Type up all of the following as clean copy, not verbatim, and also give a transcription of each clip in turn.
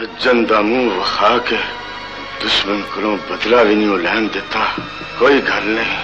सज्जन दा मुंह वखा के दुश्मन को बदला भी नहीं लैन देता। कोई गल नहीं,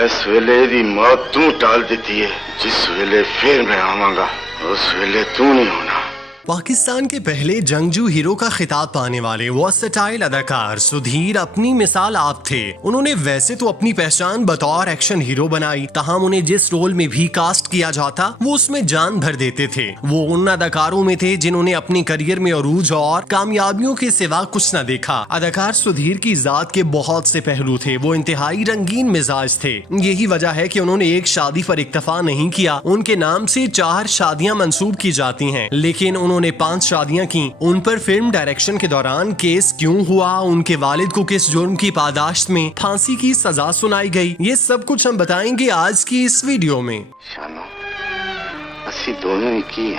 इस वेले दी मौत तू टाल देती है। जिस वेले फिर मैं आवांगा उस वेले तू नहीं होना। पाकिस्तान के पहले जंगजू हीरो का खिताब पाने वाले वर्सेटाइल अदाकार सुधीर अपनी मिसाल आप थे। उन्होंने वैसे तो अपनी पहचान बतौर एक्शन हीरो बनाई, तहम उन्हें जिस रोल में भी कास्ट किया जाता वो उसमें जान भर देते थे। वो उन अदाकारों में थे जिन्होंने अपनी करियर में अरूज और कामयाबियों के सिवा कुछ न देखा। अदाकार सुधीर की जात के बहुत से पहलू थे। वो इंतहाई रंगीन मिजाज थे। यही वजह है कि उन्होंने एक शादी पर इक्तफा नहीं किया। उनके नाम से 4 शादियां मंसूब की जाती हैं, लेकिन उन्होंने 5 शादियां की। उन पर फिल्म डायरेक्शन के दौरान केस क्यों हुआ, उनके वालिद को किस जुर्म की पादाश्त में फांसी की सजा सुनाई गई, ये सब कुछ हम बताएंगे आज की इस वीडियो में। शानो, असी दोनों ही की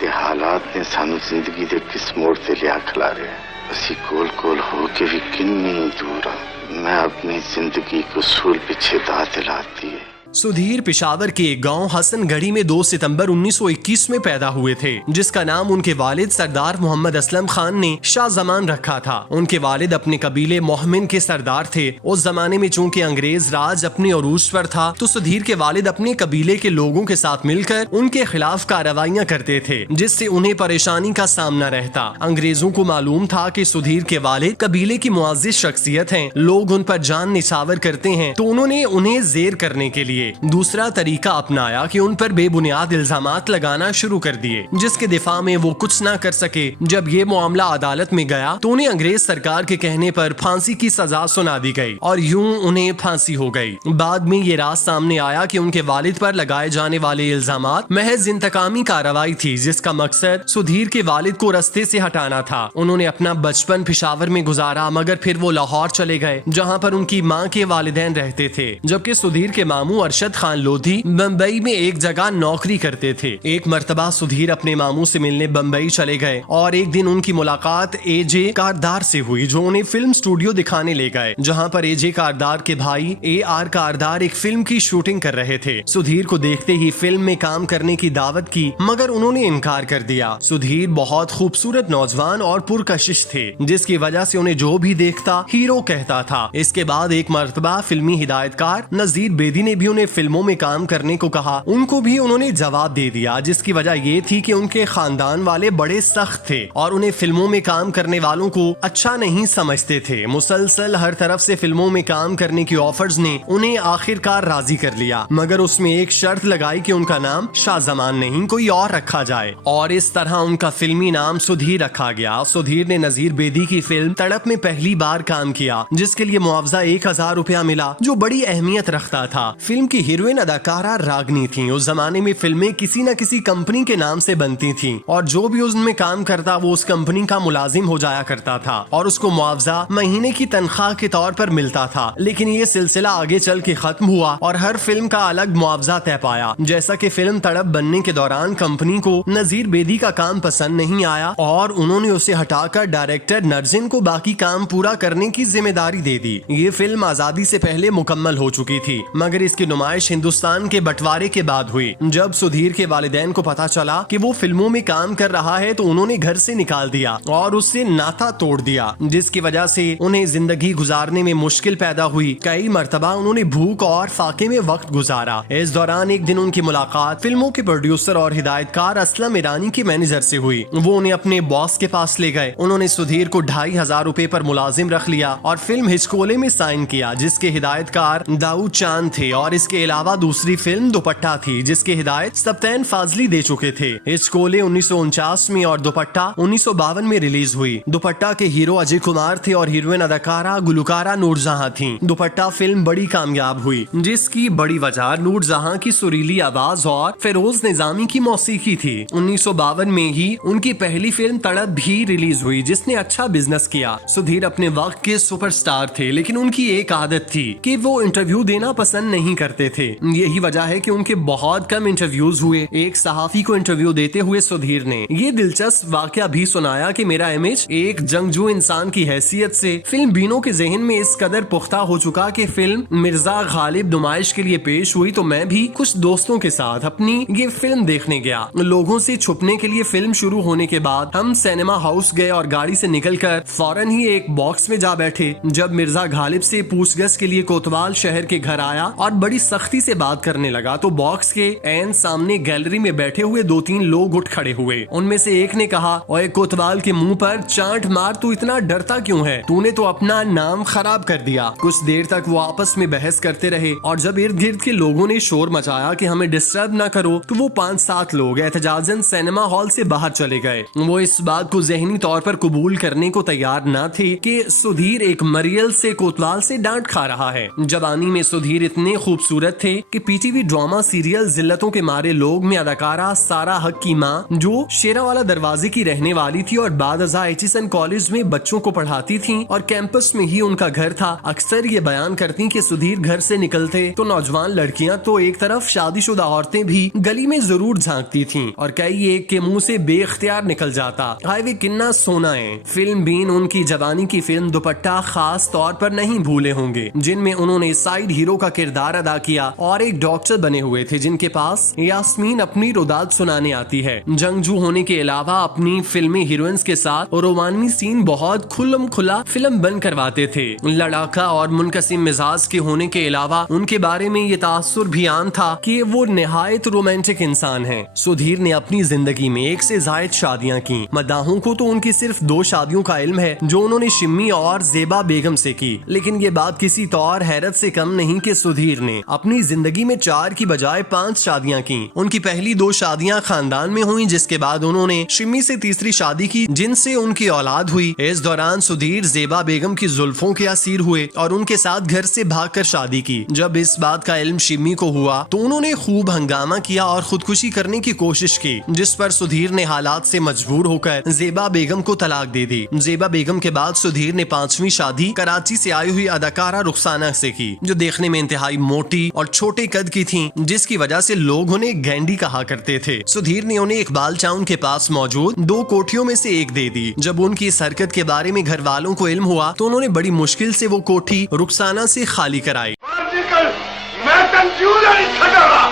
ते हालात ने सानू जिंदगी दे किस मोड़ ते लिया खिला रहे हैं। असी कोल कोल हो के भी किन्नी दूर हां। मैं अपनी जिंदगी को सूल पीछे दा दिलाती है। सुधीर पेशावर के एक गांव हसनगढ़ी में 2 सितंबर 1921 में पैदा हुए थे, जिसका नाम उनके वालिद सरदार मोहम्मद असलम खान ने शाहजमान रखा था। उनके वालिद अपने कबीले मोहमिन के सरदार थे। उस जमाने में चूंकि अंग्रेज राज अपने अरूज पर था, तो सुधीर के वालिद अपने कबीले के लोगों के साथ मिलकर उनके खिलाफ कार्रवाइयां करते थे, जिससे उन्हें परेशानी का सामना रहता। अंग्रेजों को मालूम था कि सुधीर के वालिद कबीले की मुआजिज शख्सियत हैं, लोग उन पर जान निछावर करते हैं, तो उन्होंने उन्हें जेर करने के लिए दूसरा तरीका अपनाया कि उन पर बेबुनियाद इल्जामात लगाना शुरू कर दिए, जिसके दिफा में वो कुछ ना कर सके। जब ये मामला अदालत में गया तो उन्हें अंग्रेज सरकार के कहने पर फांसी की सजा सुना दी गई और यूं उन्हें फांसी हो गई। बाद में ये राज सामने आया कि उनके वालिद पर लगाए जाने वाले इल्जामात महज इंतकामी कार्रवाई थी, जिसका मकसद सुधीर के वालिद को रास्ते से हटाना था। उन्होंने अपना बचपन पेशावर में गुजारा, मगर फिर वो लाहौर चले गए, जहाँ पर उनकी माँ के वालिदैन रहते थे, जबकि सुधीर के मामू अरशद खान लोधी बम्बई में एक जगह नौकरी करते थे। एक मर्तबा सुधीर अपने मामू से मिलने बम्बई चले गए और एक दिन उनकी मुलाकात एजे कारदार से हुई, जो उन्हें फिल्म स्टूडियो दिखाने ले गए, जहां पर एजे कारदार के भाई AR कारदार एक फिल्म की शूटिंग कर रहे थे। सुधीर को देखते ही फिल्म में काम करने की दावत की, मगर उन्होंने इनकार कर दिया। सुधीर बहुत खूबसूरत नौजवान और पुरकशिश थे, जिसकी वजह से उन्हें जो भी देखता हीरो कहता था। इसके बाद एक मर्तबा फिल्मी हिदायतकार नजीर बेदी ने भी उन्हें फिल्मों में काम करने को कहा। उनको भी उन्होंने जवाब दे दिया, जिसकी वजह ये थी कि उनके खानदान वाले बड़े सख्त थे और उन्हें फिल्मों में काम करने वालों को अच्छा नहीं समझते थे। मुसलसल हर तरफ से फिल्मों में काम करने की ऑफर्स ने उन्हें आखिरकार राजी कर लिया, मगर उसमें एक शर्त लगाई कि उनका नाम शाहजमान नहीं कोई और रखा जाए, और इस तरह उनका फिल्मी नाम सुधीर रखा गया। सुधीर ने नजीर बेदी की फिल्म तड़प में पहली बार काम किया, जिसके लिए मुआवजा 1000 रुपया मिला, जो बड़ी अहमियत रखता था। फिल्म की हीरोइन अदाकारा रागनी थी। उस जमाने में फिल्में किसी न किसी कंपनी के नाम से बनती थीं, और जो भी उसमें काम करता वो उस कंपनी का मुलाजिम हो जाया करता था और उसको मुआवजा महीने की तनख्वाह के तौर पर मिलता था। लेकिन ये सिलसिला आगे चल के खत्म हुआ और हर फिल्म का अलग मुआवजा तय पाया। जैसा कि फिल्म तड़प बनने के दौरान कंपनी को नजीर बेदी का काम पसंद नहीं आया और उन्होंने उसे हटाकर डायरेक्टर नरजिन को बाकी काम पूरा करने की जिम्मेदारी दे दी। ये फिल्म आजादी से पहले मुकम्मल हो चुकी थी, मगर इसकी नुमाइश हिंदुस्तान के बंटवारे के बाद हुई। जब सुधीर के वालिदैन को पता चला कि वो फिल्मों में काम कर रहा है, तो उन्होंने घर से निकाल दिया और उससे नाता तोड़ दिया, जिसकी वजह से उन्हें जिंदगी गुजारने में मुश्किल पैदा हुई। कई मर्तबा उन्होंने भूख और फाके में वक्त गुजारा। इस दौरान एक दिन उनकी मुलाकात फिल्मों के प्रोड्यूसर और हिदायतकार असलम ईरानी के मैनेजर से हुई। वो उन्हें अपने बॉस के पास ले गए। उन्होंने सुधीर को 2500 रुपए पर मुलाजिम रख लिया और फिल्म हिचकोले में साइन किया, जिसके हिदायतकार दाऊद चांद थे, और इसके अलावा दूसरी फिल्म दुपट्टा थी, जिसकी हिदायत सब्तैन फाजली दे चुके थे। हिचकोले 1949 में और दुपट्टा 1952 में रिलीज हुई। दुपट्टा के हीरो अजय कुमार थे और हीरोइन अदाकारा गुलकारा नूरजहां थी। दुपट्टा फिल्म बड़ी कामयाब हुई, जिसकी बड़ी वजह नूरजहां की सुरीली आवाज और फिरोज निजामी की मौसीकी थी। 1952 में ही उनकी पहली फिल्म तड़प भी रिलीज हुई, जिसने अच्छा बिजनेस किया। सुधीर अपने वक्त के सुपरस्टार थे, लेकिन उनकी एक आदत थी कि वो इंटरव्यू देना पसंद नहीं करते करते थे। यही वजह है कि उनके बहुत कम इंटरव्यूज हुए। एक सहाफी को इंटरव्यू देते हुए सुधीर ने ये दिलचस्प वाकया भी सुनाया कि मेरा इमेज एक जंगजू इंसान की हैसियत से फिल्म बीनों के जहन में इस कदर पुख्ता हो चुका कि फिल्म मिर्जा गालिब नुमाइश के लिए पेश हुई तो मैं भी कुछ दोस्तों के साथ अपनी ये फिल्म देखने गया। लोगों से छुपने के लिए फिल्म शुरू होने के बाद हम सिनेमा हाउस गए और गाड़ी से निकलकर फौरन ही एक बॉक्स में जा बैठे। जब मिर्जा गालिब से पूछगछ के लिए कोतवाल शहर के घर आया और बड़ी सख्ती से बात करने लगा तो बॉक्स के ऐन सामने गैलरी में बैठे हुए 2-3 लोग उठ खड़े हुए। उनमें से एक ने कहा, ओए कोतवाल के मुंह पर चांट मार, तू इतना डरता क्यों है? तूने तो अपना नाम खराब कर दिया। कुछ देर तक वो आपस में बहस करते रहे और जब इर्द गिर्द के लोगों ने शोर मचाया कि हमें डिस्टर्ब ना करो तो वो 5-7 लोग एहतजाजन सिनेमा हॉल से बाहर चले गए। वो इस बात को जहनी तौर पर कबूल करने को तैयार न थे कि सुधीर एक मरियल से कोतवाल से डांट खा रहा है। जवानी में सुधीर इतने खूबसूरत थे कि पीटीवी ड्रामा सीरियल जिल्लतों के मारे लोग में अदाकारा सारा हक की माँ, जो शेरावाला दरवाजे की रहने वाली थी और बाद अज़ा एचिसन कॉलेज में बच्चों को पढ़ाती थी और कैंपस में ही उनका घर था, अक्सर ये बयान करती कि सुधीर घर से निकलते तो नौजवान लड़कियां तो एक तरफ शादीशुदा औरतें भी गली में जरूर झांकती थीं और कई एक के मुंह से बेख्तियार निकल जाता, हाय वे किन्ना सोना है। फिल्म बीन उनकी जवानी की फिल्म दुपट्टा खास तौर पर नहीं भूले होंगे, जिनमें उन्होंने साइड हीरो का किरदार अदा किया और एक डॉक्टर बने हुए थे जिनके पास यास्मीन अपनी रुदात सुनाने आती है। जंगजू होने के अलावा अपनी फिल्मी हीरोइंस के साथ रोमानवी सीन बहुत खुल्लम खुला फिल्म बन करवाते थे। लड़ाका और मुनकसिम मिजाज के होने के अलावा उनके बारे में ये तासुर भी आम था कि वो निहायत रोमांटिक इंसान हैं। सुधीर ने अपनी जिंदगी में 1 से ज़ायद शादियां की। मदाहों को तो उनकी सिर्फ 2 शादियों का इल्म है जो उन्होंने शिम्मी और ज़ेबा बेगम से की, लेकिन ये बात किसी तौर हैरत से कम नहीं कि सुधीर ने अपनी जिंदगी में 4 की बजाय 5 शादियां की। उनकी पहली 2 शादियां खानदान में हुई, जिसके बाद उन्होंने शिम्मी से तीसरी शादी की जिनसे उनकी औलाद हुई। इस दौरान सुधीर ज़ेबा बेगम की जुल्फों के असीर हुए और उनके साथ घर से भागकर शादी की। जब इस बात का इल्म शिम्मी को हुआ तो उन्होंने खूब हंगामा किया और खुदकुशी करने की कोशिश की, जिस पर सुधीर ने हालात से मजबूर होकर ज़ेबा बेगम को तलाक दे दी। ज़ेबा बेगम के बाद सुधीर ने 5वीं शादी कराची से आई हुई अदाकारा रुखसाना से की, जो देखने में इंतहाई मोटी और छोटे कद की थी, जिसकी वजह से लोग उन्हें गैंडी कहा करते थे। सुधीर ने उन्हें इकबाल चाउन के पास मौजूद 2 कोठियों में से एक दे दी। जब उनकी इस हरकत के बारे में घर वालों को इल्म हुआ तो उन्होंने बड़ी मुश्किल से वो कोठी रुखसाना से खाली कराई।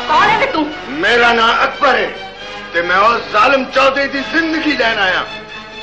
कौन है तू? मेरा नाम अकबर है ते मैं उस जालिम चौधरी की जिंदगी लेन आया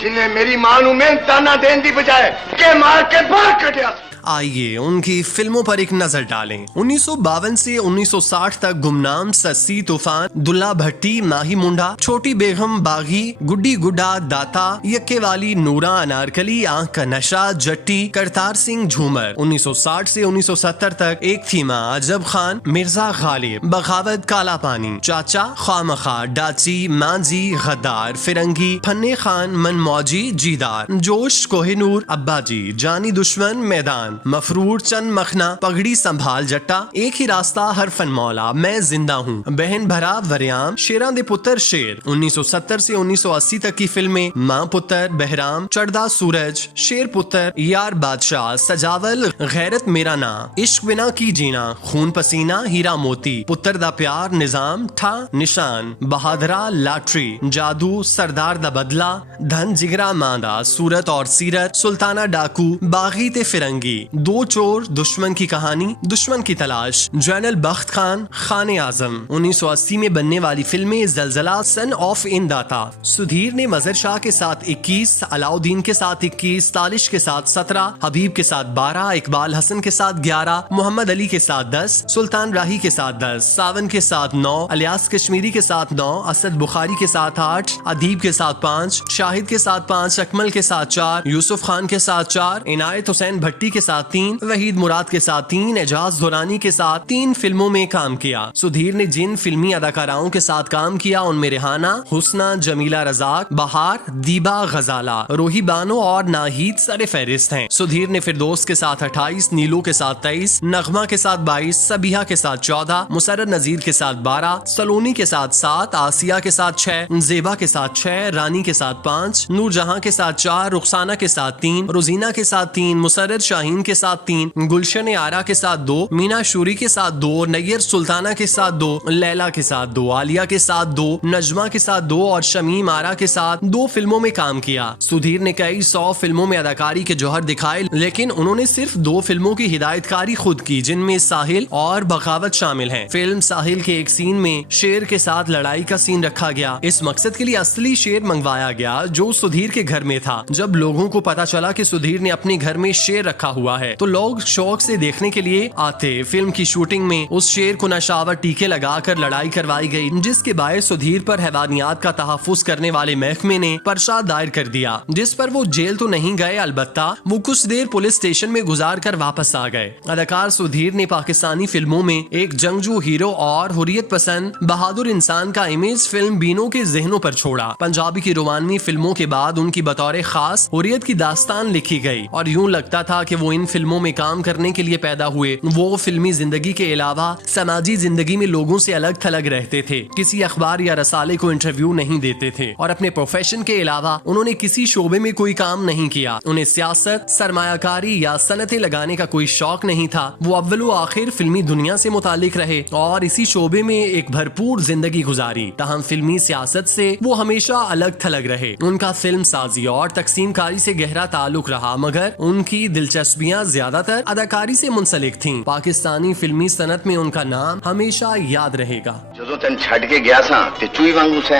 जिन्हें मेरी मां नू मेहनताना देने की बजाय के मार के बाहर कटिया। आइए उनकी फिल्मों पर एक नजर डालें। 1952 से 1960 तक गुमनाम, सस्सी, तूफान, दुल्ला भट्टी, माही मुंडा, छोटी बेगम, बागी, गुड्डी गुड्डा, दाता, यक्के वाली, नूरा, अनारकली, आंख का नशा, जट्टी, करतार सिंह, झूमर। 1960 से 1970 तक एक थी मां, अजब खान, मिर्जा गालिब, बगावत, काला पानी, चाचा, खामखा, डाची, मांझी, गद्दार, फिरंगी, फन्ने खान, मनमौजी, जीदार, जोश, कोहिनूर, अब्बाजी, जानी दुश्मन, मैदान, मफरूर, चंद मखना, पगड़ी संभाल जट्टा, एक ही रास्ता, हर फन मौला, मैं जिंदा हूँ, बहन भरा, वरियाम, शेरां दे पुत्र शेर। 1970 से 1980 तक की फिल्में मां पुत्र, बहराम, चढ़दा सूरज, शेर पुत्र, यार बादशाह, सजावल, गैरत मेरा ना, इश्क बिना की जीना, खून पसीना, हीरा मोती, पुत्र दा प्यार, निजाम, ठा, निशान, बहादरा, लाटरी, जादू, सरदार दा बदला, धन जिगरा मांदा, सूरत और सीरत, सुल्ताना डाकू, बागी ते फिरंगी, 2 चोर, दुश्मन की कहानी, दुश्मन की तलाश, जनरल बख्त खान, खाने आजम। 1980 में बनने वाली फिल्में जलजला, सन ऑफ इन दाता। सुधीर ने मजर शाह के साथ 21, अलाउद्दीन के साथ 21, तालिश के साथ 17, हबीब के साथ 12, इकबाल हसन के साथ 11, मोहम्मद अली के साथ 10, सुल्तान राही के साथ 10, सावन के साथ 9, अलियास कश्मीरी के साथ 9, असद बुखारी के साथ 8, अदीब के साथ 5, शाहिद के साथ 5, अकमल के साथ 4, यूसुफ खान के साथ 4, इनायत हुसैन भट्टी के साथ 3, वहीद मुराद के साथ 3, एजाज दुरानी के साथ 3 फिल्मों में काम किया। सुधीर ने जिन फिल्मी अदाकाराओं के साथ काम किया उनमें रेहाना, हुस्ना, जमीला रजाक, बहार, दीबा गजाला, रोही बानो और नाहिद सरे फहरिस्त हैं। सुधीर ने फिरदौस के साथ 28, नीलू के साथ 23, नगमा के साथ 22, सबिहा के साथ 14, मुसर्रत नजीर के साथ 12, सलोनी के साथ 7, आसिया के साथ 6, जेबा के साथ 6, रानी के साथ 5, नूरजहां के साथ 4, रुखसाना के साथ 3, रोजीना के साथ 3, मुसर्रत शाहीन सिंह के साथ 3, गुलशन आरा के साथ 2, मीना शूरी के साथ 2, नैयर सुल्ताना के साथ 2, लैला के साथ 2, आलिया के साथ 2, नजमा के साथ 2 और शमीम आरा के साथ 2 फिल्मों में काम किया। सुधीर ने कई 100 फिल्मों में अदाकारी के जौहर दिखाए, लेकिन उन्होंने सिर्फ 2 फिल्मों की हिदायतकारी खुद की, जिनमें साहिल और बगावत शामिल हैं। फिल्म साहिल के एक सीन में शेर के साथ लड़ाई का सीन रखा गया। इस मकसद के लिए असली शेर मंगवाया गया जो सुधीर के घर में था। जब लोगों को पता चला कि सुधीर ने अपने घर में शेर रखा हुआ है तो लोग शौक से देखने के लिए आते। फिल्म की शूटिंग में उस शेर को नशावर टीके लगाकर लड़ाई करवाई गई, जिसके बायस सुधीर पर हैवानियात का तहफ्फुज करने वाले महकमे ने पर्चा दायर कर दिया, जिस पर वो जेल तो नहीं गए, अलबत्ता वो कुछ देर पुलिस स्टेशन में गुजार कर वापस आ गए। अदाकार सुधीर ने पाकिस्तानी फिल्मों में एक जंगजू हीरो और हुर्रियत पसंद बहादुर इंसान का इमेज फिल्म बीनों के जहनों पर छोड़ा। पंजाबी की रोमानवी फिल्मों के बाद उनकी बतौर खास हुर्रियत की दास्तान लिखी गई और यूं लगता था कि वो इन फिल्मों में काम करने के लिए पैदा हुए। वो फिल्मी जिंदगी के अलावा समाजी जिंदगी में लोगों से अलग थलग रहते थे, किसी अखबार या रसाले को इंटरव्यू नहीं देते थे और अपने प्रोफेशन के अलावा उन्होंने किसी शोबे में कोई काम नहीं किया। उन्हें सियासत, सरमायाकारी या सनतें लगाने का कोई शौक नहीं था। वो अव्वलो आखिर फिल्मी दुनिया से मुतालिक रहे और इसी शोबे में एक भरपूर जिंदगी गुजारी। ताहम फिल्मी सियासत से वो हमेशा अलग थलग रहे। उनका फिल्म साजी और तकसीम कारी से गहरा ताल्लुक रहा, मगर उनकी दिलचस्पियां ज्यादातर अदाकारी से मुंसलिक थीं। पाकिस्तानी फिल्मी सनत में उनका नाम हमेशा याद रहेगा। जो तेन छड़ के गया सा ते चूई वांगू से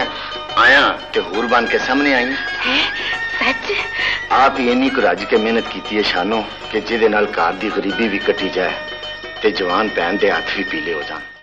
आया ते हूर बन के सामने आई। सच? आप ही इन्नी को रज के मेहनत की है शानो कि जिदे नाल घर दी गरीबी भी कटी जाए ते जवान भैन दे हाथ भी पीले हो जान।